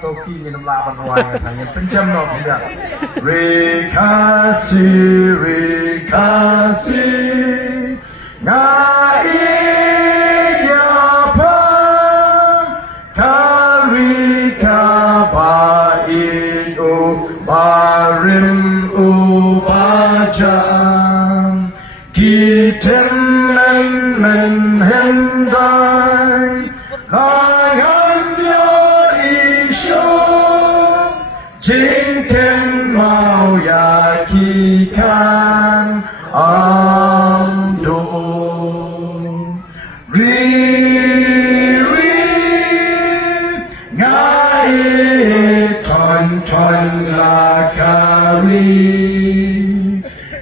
Toki minum laban ruang hanya penjam no tidak. Rekasi ngai apa kari kabai barim ubajang kita menhendai Jinken mau yakikan amdo Riri ngai ton lakari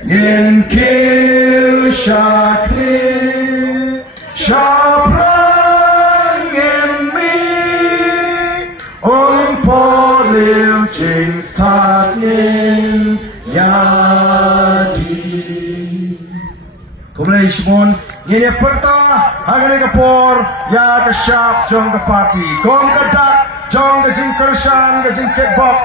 Nyen kil shakli Shaprang en mi Liu Jing Sakin Yadi Kumlai Shimon Ini pertama Hagani Kapor Ya ke Syap Jong ke Parti Kong ke Tak Jong ke Jing Kershan ke Jing Kekbok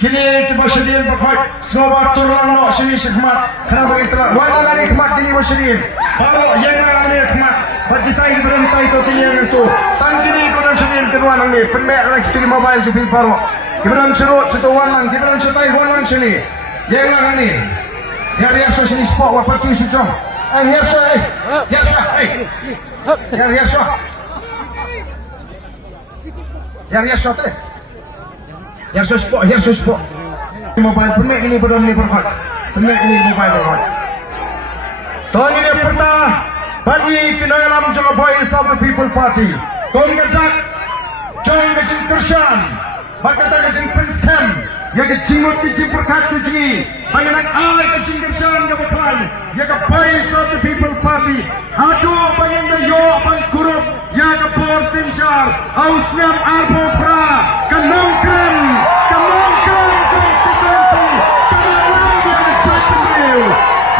Kini kita bersedia berkhidmat Semua turunan lo sini khidmat Kenapa kita Wala lagi khidmat ini bersedia Baru yang lagi khidmat Kita ini berhenti itu kini itu Tangkini kita sendiri kedua nanti Penmek lagi kini mobile jadi baru Kita serut setuan lang Kita setai huan sini Yang lagi ni Yang riasa sini sport Wapati sujong Riasa Riasa Yang riasa Yang riasa teh Yang sport Mobile penmek ini berhenti berkhidmat Penmek ini mobile berkhidmat Tahun ini pertama bagi dalam Jawa Voice of the People Party, Konggadak, Jong Gajin Kershan, Bakata Gajin Prinsem, Yaga Jimut Gajin Perkatu Jingi, Banyanak Alai Gajin Kershan Gabapan, Yaga Voice of the People Party, Adu Banyanda Yo Bangkurup, Yaga Bor Sinshar, Ausniam Arbo Pra, Kanongkren, Konstituensi, Kanalang Gajin Jatimil,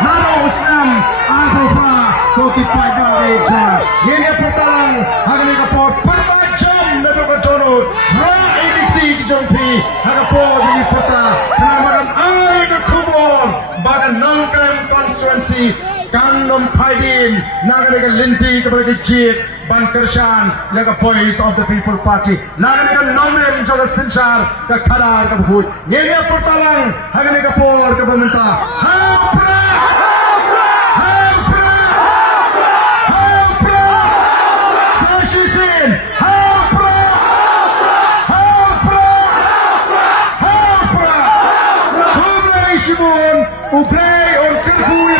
Naro Ausniam Arbo Pra, Koki Paiban Deja Ini pertalang Hagani Kapor Pertajam Nado Kaconut Ra edisi Dijompi Hagapor Ini Peta Kenamakan Air Kekubur Badan Nongkrem Konstituensi Kandom Paidin Nagariga Linti Kepada Jit Ban Kershan Naga Voice of the People Party Nagariga Nomrem Jaga Sinchar Kekadar Kebuhui Ini pertalang Hagani Kapor Kepemerintah Hapra Uplay on Kirkui